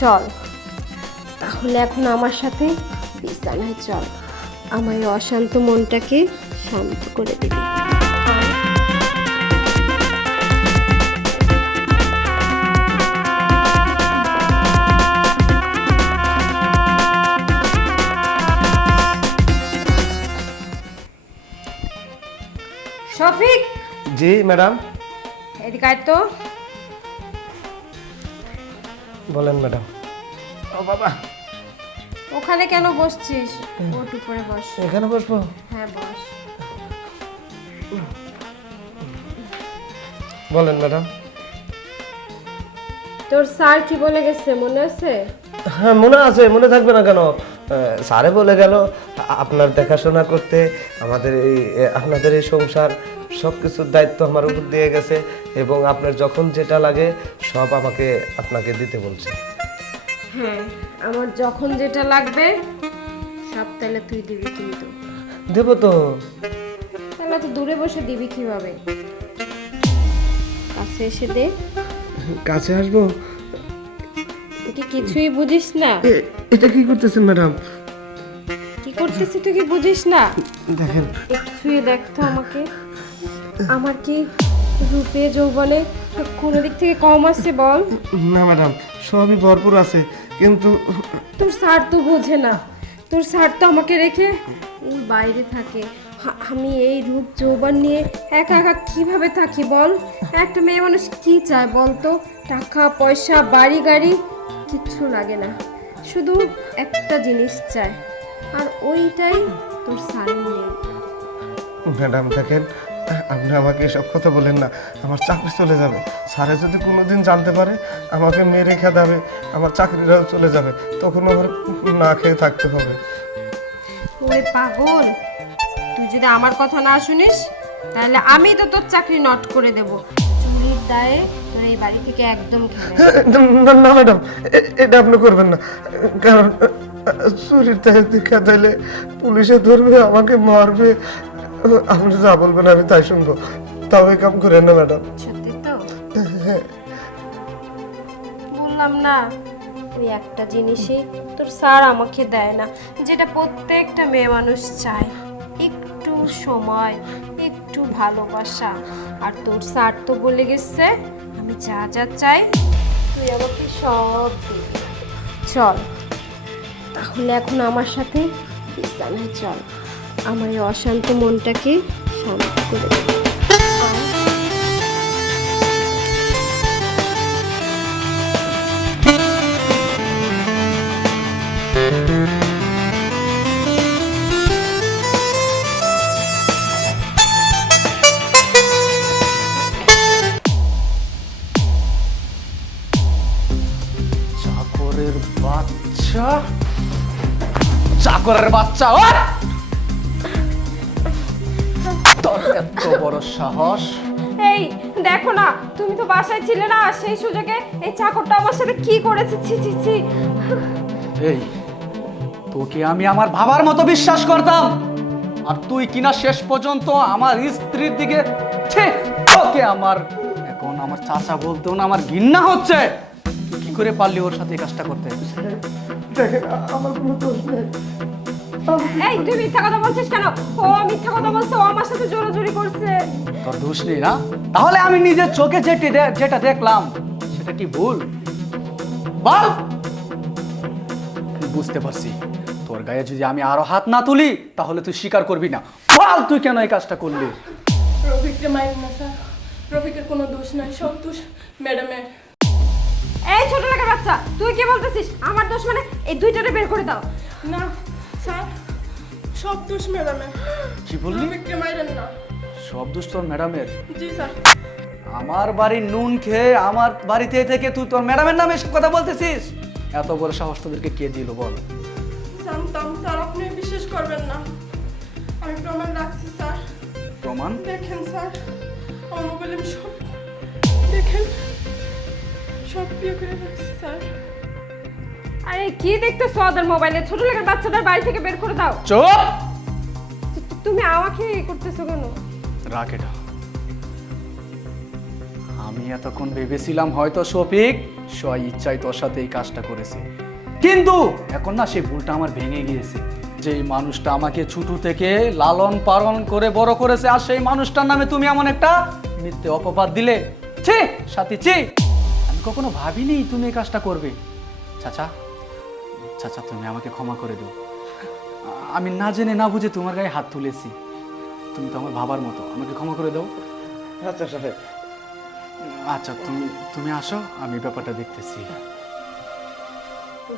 চল তাহলে এখন আমার সাথে বিছানায় চল, আমার এই অশান্ত মনটাকে শান্ত করে দিবি। শফিক, জি ম্যাডাম। এদিকে আয় তো। বলেন ম্যাডাম। ও বাবা, ওখানে কেন বসছিস? ওঠ উপরে বস। এখানে বসবো? হ্যাঁ বস। বলেন ম্যাডাম। তোর স্যার কি বলে গেছে মনে আছে? হ্যাঁ মনে আছে, মনে থাকবে না কেন? স্যারে বলে গেল আপনার দেখাশোনা করতে, আপনাদের এই সংসার সব কিছুর দায়িত্ব আমার উপর দিয়ে গেছে এবং আপনার যখন যেটা লাগে সব আপনাকে দিতে বলছে। হ্যাঁ, আমার যখন যেটা লাগবে সব তাহলে তুই দিবি কিন্তু। দেবো তো। তাহলে তো দূরে বসে দিবি কিভাবে? কাছে এসে দে। কাছে আসবো? তুই কি কিছুই বুঝিস না? এটা কি করতেছেন ম্যাডাম? কি করতেছিস তুই কি বুঝিস না? দেখেন একটু ছুঁয়ে দেখ তো আমাকে। আমার কি রূপে যৌবনে কোন দিক থেকে কম আছে বল? না ম্যাডাম, সবই ভরপুর আছে, কিন্তু তোর স্যার তো বোঝে না, তোর স্যার তো আমাকে রেখে ওর বাইরে থাকে। আমি এই রূপ যৌবন নিয়ে একা একা কিভাবে থাকি বল? একটা মেয়ে মানুষ কি চায় বল তো? টাকা পয়সা বাড়ি গাড়ি কিচ্ছু লাগে না, শুধু একটা জিনিস চায়, আর ওইটাই তোর স্যার নেই। ম্যাডাম দেখেন, আপনি আমাকে এসব কথা বলেন না, আমার চাকরি চলে যাবে। স্যারে যদি কোনোদিন জানতে পারে আমাকে মেরে খেদাবে, আমার চাকরিটাও চলে যাবে, তখন আমার না খেয়ে থাকতে হবে। ওরে পাগল, তুই যদি আমার কথা না শুনিস তাহলে আমি তো তোর চাকরি নট করে দেব। চুরির দায়ে তোর এই বাড়ি থেকে একদম খেলে। না না ম্যাডাম, এটা আপনি করবেন না, কারণ চুরির দায়িত্বে খেদাইলে পুলিশে ধরবে, আমাকে মারবে। আপনি যা বলবেন আমি তাই শুনবো, তাও এই কাম করেন না ম্যাডাম। সত্যি তো? বললাম না, ওই একটা জিনিসই তোর স্যার আমাকে দেয় না, যেটা প্রত্যেকটা মেয়ে মানুষ চায়, একটু সময়, একটু ভালোবাসা। আর তোর স্যার তো বলে গেছে আমি যা যা চাই তুই আমাকে সব দিবি। চল তাহলে এখন আমার সাথে বিছানায় চল, আমার এই অশান্ত মনটাকে শান্ত করে দিবি। চাকরের বাচ্চা, চাকরের বাচ্চা, ওঠ! তোর এত বড় সাহস! এই দেখো না, তুমি তো বাসায় ছিলে না, সেই সুযোগে এই চাকরটা আমার সাথে কি করেছে! ছি ছি ছি। এই তোকে আমি আমার বাবার মতো বিশ্বাস করতাম, আর তুই কিনা শেষ পর্যন্ত আমার স্ত্রীর দিকে, ছি! তোকে আমার এখন আমার চাচা বলতেও না আমার ঘৃণা হচ্ছে। তুই কি করে পারলি ওর সাথে এই কাজটা করতে? দেখেন আমার কোনো দোষ নেই। এই তুই মিথ্যা কথা বলছিস কেন? ও মিথ্যা কথা বলছে, ও আমার সাথে জোরাজুরি করছে। তোর দোষ নেই না? তাহলে আমি নিজের চোখে যেটা দেখলাম সেটা কি ভুল? বল। বুঝতে পারছি, তোর গায়ে যদি আমি আরো হাত না তুলি তাহলে তুই স্বীকার করবি না। বল তুই কেন এই কাজটা করলি? রফিককে মারেন না স্যার, রফিকের কোনো দোষ নাই, সব দোষ ম্যাডামের। এই ছোট লাগার বাচ্চা, তুই কি বলতেছিস? আমার দোষ মানে? এই দুইটারে বের করে দাও। না স্যার, সব দোষ ম্যাডামের। কি বললি? রফিককে মারেন না। সব দোষ তোর ম্যাডামের? জি স্যার। আমার বাড়ির নুন খেয়ে আমার বাড়িতে থেকে তুই তোর ম্যাডামের নামে এসব কথা বলতেছিস? এত বড় সাহস তোদেরকে কে দিল বল? জানতাম স্যার, আপনি বিশ্বাস করবেন না, আমি প্রমাণ রাখছি স্যার। প্রমাণ? দেখেন স্যার, আমার মোবাইলে আমি সব দেখেন, সব বিয়ে করে রাখছি স্যার। আরে কি দেখতেছো ওদের মোবাইলে? ছোট লাগার বাচ্চাদের বাড়ি থেকে বের করে দাও। চুপ! তুমি আমাকে করতেছো কেন? রাখ এটা। আমি এতক্ষণ ভেবেছিলাম হয়তো শফিক নিশ্চয় ইচ্ছাই তোর সাথে এই কাজটা করেছে, কিন্তু এখন না সেই ভুলটা আমার ভেঙে গিয়েছে। যে মানুষটা আমাকে ছোট থেকে লালন পালন করে বড় করেছে, আর সেই মানুষটার নামে তুমি এমন একটা মিথ্যে অপবাদ দিলে। ছি সাথী ছি, আমি কখনো ভাবিনি তুমি এই কাজটা করবে। চাচা, চাচা তুমি আমাকে ক্ষমা করে দাও। আমি না জেনে না বুঝে তোমার গায়ে হাত তুলেছি। তুমি তো আমার বাবার মতো, আমাকে ক্ষমা করে দাও। আচ্ছা সাহেব, আচ্ছা তুমি তুমি আসো, আমি ব্যাপারটা দেখতেছি।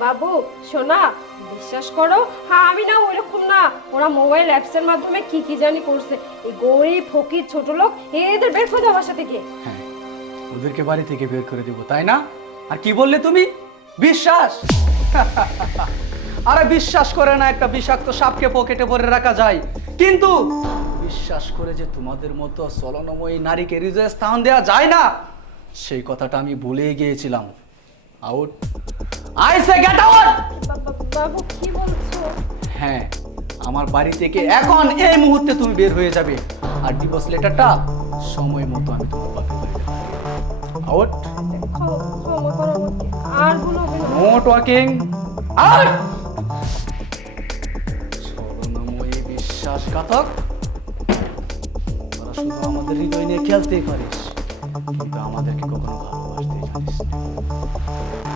বাবু শোনা, বিশ্বাস করো, হ্যাঁ আমি না ওইরকম না। ওরা মোবাইল অ্যাপসের মাধ্যমে কি কি জানি করছে। এই গরিব ফকির ছোট লোক এদের বের করে দাও বাসা থেকে। হ্যাঁ, ওদেরকে বাড়ি থেকে বের করে দেবো, তাই না? আর কি বললে তুমি? বিশ্বাস? আরে বিশ্বাস করে না একটা বিষাক্ত সাপকে পকেটে ভরে রাখা যায়, কিন্তু বিশ্বাস করে যে তোমাদের মতো চলনময়ী নারীকে হৃদয়ে স্থান দেওয়া যায় না, সেই কথাটা আমি ভুলেই গিয়েছিলাম। Out, I say get out. বাবু কি বলছো? হ্যাঁ, আমার বাড়ি থেকে এখন এই মুহূর্তে তুমি বের হয়ে যাবে, আর ডিভোর্স লেটারটা সময় মতো আমি তোমার বাপের বাড়িতে পাঠিয়ে দেব। আউট। ক্ষমা করো আমাকে, আর ভুল হবে না। No talking, out. স্মরণময়ী বিশ্বাসঘাতক, তোরা শুধু আমাদের হৃদয় নিয়ে খেলতেই পারিস, কিন্তু আমাদেরকে কখনো ভালোবাসতে জানিস না।